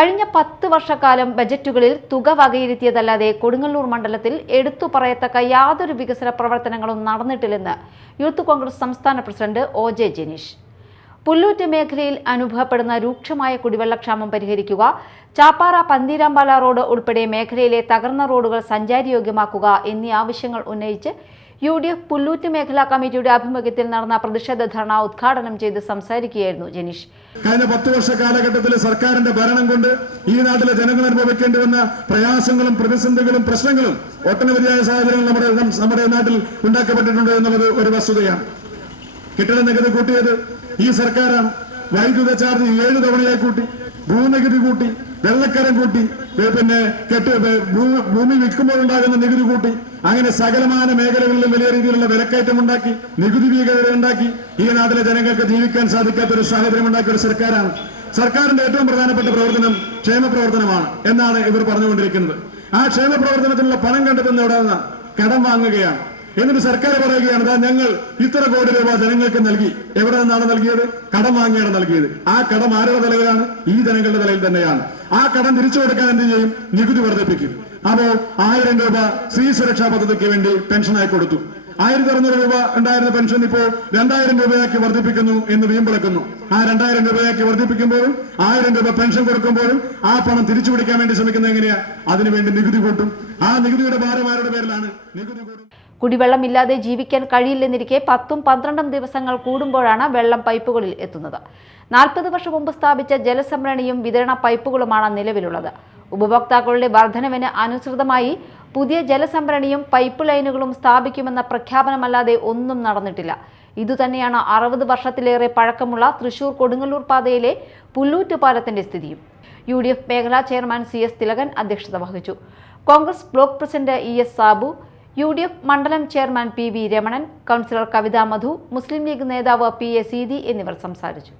കഴിഞ്ഞ 10 വർഷക്കാലം ബജറ്റുകളിൽ തുക വകയിരുത്തിയതല്ലാതെ കൊടുങ്ങല്ലൂർ മണ്ഡലത്തിൽ എടുത്തു പറയത്തക്ക യാതൊരു വികസന പ്രവർത്തനങ്ങളും നടന്നിട്ടില്ലെന്ന് യൂത്ത് കോൺഗ്രസ് സംസ്ഥാന പ്രസിഡന്റ് ഒ.ജെ. ജനീഷ്. പുല്ലൂറ്റ് മേഖലയിൽ അനുഭവപ്പെടുന്ന രൂക്ഷമായ കുടിവെള്ളക്ഷാമം പരിഹരിക്കുക, ചാപ്പാറ പന്തീരാമ്പാല റോഡ് ഉൾപ്പെടെ മേഖലയിലെ തകർന്ന റോഡുകൾ സഞ്ചാരയോഗ്യമാക്കുക എന്നീ ആവശ്യങ്ങൾ ഉന്നയിച്ച് UDF പുല്ലൂറ്റ് മേഖലാ കമ്മിറ്റിയുടെ ആഭിമുഖ്യത്തിൽ നടന്ന പ്രതിഷേധ ധർണ ഉദ്ഘാടനം ചെയ്ത് സംസാരിക്കുകയായിരുന്നു ജനീഷ്. കഴിഞ്ഞ 10 വർഷ കാലഘട്ടത്തിലെ സർക്കാരിന്റെ ഭരണം കൊണ്ട് ഈ നാട്ടിലെ ജനങ്ങൾ അനുഭവിക്കേണ്ടി വന്ന പ്രയാസങ്ങളും പ്രതിസന്ധികളും പ്രശ്നങ്ങളും ഒട്ടനവധിയായ സാഹചര്യങ്ങൾ നമ്മുടെ നാട്ടിൽ ഉണ്ടാക്കപ്പെട്ടിട്ടുണ്ട് എന്നുള്ളത് ഒരു വസ്തുതയാണ്. കെട്ടിട നികുതി കൂട്ടിയത് ഈ സർക്കാരാണ്. വൈദ്യുത ചാർജ് 7 തവണയായി കൂട്ടി, ഭൂനികുതി കൂട്ടി, വെള്ളക്കരം കൂട്ടി, പിന്നെ ഭൂമി വിൽക്കുമ്പോഴുണ്ടാകുന്ന നികുതി കൂട്ടി, അങ്ങനെ സകലമാന മേഖലകളിലും വലിയ രീതിയിലുള്ള വിലക്കയറ്റം ഉണ്ടാക്കി, നികുതി ഭീകരത ഉണ്ടാക്കി ഈ നാട്ടിലെ ജനങ്ങൾക്ക് ജീവിക്കാൻ സാധിക്കാത്ത ഒരു സാഹചര്യം ഉണ്ടാക്കിയ ഒരു സർക്കാരാണ്. സർക്കാരിന്റെ ഏറ്റവും പ്രധാനപ്പെട്ട പ്രവർത്തനം ക്ഷേമ പ്രവർത്തനമാണ് എന്നാണ് ഇവർ പറഞ്ഞുകൊണ്ടിരിക്കുന്നത്. ആ ക്ഷേമ പ്രവർത്തനത്തിനുള്ള പണം കണ്ടെത്തുന്ന എവിടെ നിന്നാണ്? കടം വാങ്ങുകയാണ്. എന്നിട്ട് സർക്കാർ പറയുകയാണ്, ഞങ്ങൾ ഇത്ര കോടി രൂപ ജനങ്ങൾക്ക് നൽകി. എവിടെ നിന്നാണ് നൽകിയത്? കടം വാങ്ങിയാണ് നൽകിയത്. ആ കടം ആരുടെ തലയിലാണ്? ഈ ജനങ്ങളുടെ തലയിൽ തന്നെയാണ്. ആ കടം തിരിച്ചു കൊടുക്കാൻ എന്ത് ചെയ്യും? നികുതി വർദ്ധിപ്പിക്കും. അപ്പോ 1000 രൂപ സ്ത്രീ സുരക്ഷാ പദ്ധതിക്ക് വേണ്ടി പെൻഷനായി കൊടുത്തു. 1600 രൂപ ഉണ്ടായിരുന്ന പെൻഷൻ ഇപ്പോൾ 2000 രൂപയാക്കി വർദ്ധിപ്പിക്കുന്നു എന്ന് വീമ്പിളക്കുന്നു. ആ 2000 രൂപയാക്കി വർദ്ധിപ്പിക്കുമ്പോഴും 1000 രൂപ പെൻഷൻ കൊടുക്കുമ്പോഴും ആ പണം തിരിച്ചു പിടിക്കാൻ വേണ്ടി ശ്രമിക്കുന്നത് എങ്ങനെയാ? അതിനുവേണ്ടി നികുതി കൂട്ടും. ആ നികുതിയുടെ ഭാരം ആരുടെ പേരിലാണ്? നികുതി കൂട്ടും. കുടിവെള്ളമില്ലാതെ ജീവിക്കാൻ കഴിയില്ലെന്നിരിക്കെ 10-12 ദിവസങ്ങൾ കൂടുമ്പോഴാണ് വെള്ളം പൈപ്പുകളിൽ എത്തുന്നത്. 40 വർഷം മുമ്പ് സ്ഥാപിച്ച ജലസംഭരണിയും വിതരണ പൈപ്പുകളുമാണ് നിലവിലുള്ളത്. ഉപഭോക്താക്കളുടെ വർധനവിന് അനുസൃതമായി പുതിയ ജലസംഭരണിയും പൈപ്പ് ലൈനുകളും സ്ഥാപിക്കുമെന്ന പ്രഖ്യാപനമല്ലാതെ ഒന്നും നടന്നിട്ടില്ല. ഇതുതന്നെയാണ് 60 വർഷത്തിലേറെ പഴക്കമുള്ള തൃശൂർ കൊടുങ്ങല്ലൂർ പാതയിലെ പുല്ലൂറ്റ് പാലത്തിന്റെ സ്ഥിതിയും. UDF മേഖലാ ചെയർമാൻ CS തിലകൻ അധ്യക്ഷത വഹിച്ചു. Congress block president ES Sabu, UDF മണ്ഡലം ചെയർമാൻ PV രമണൻ, കൗൺസിലർ കവിത മധു, മുസ്ലിം ലീഗ് നേതാവ് PA സീതി എന്നിവർ സംസാരിച്ചു.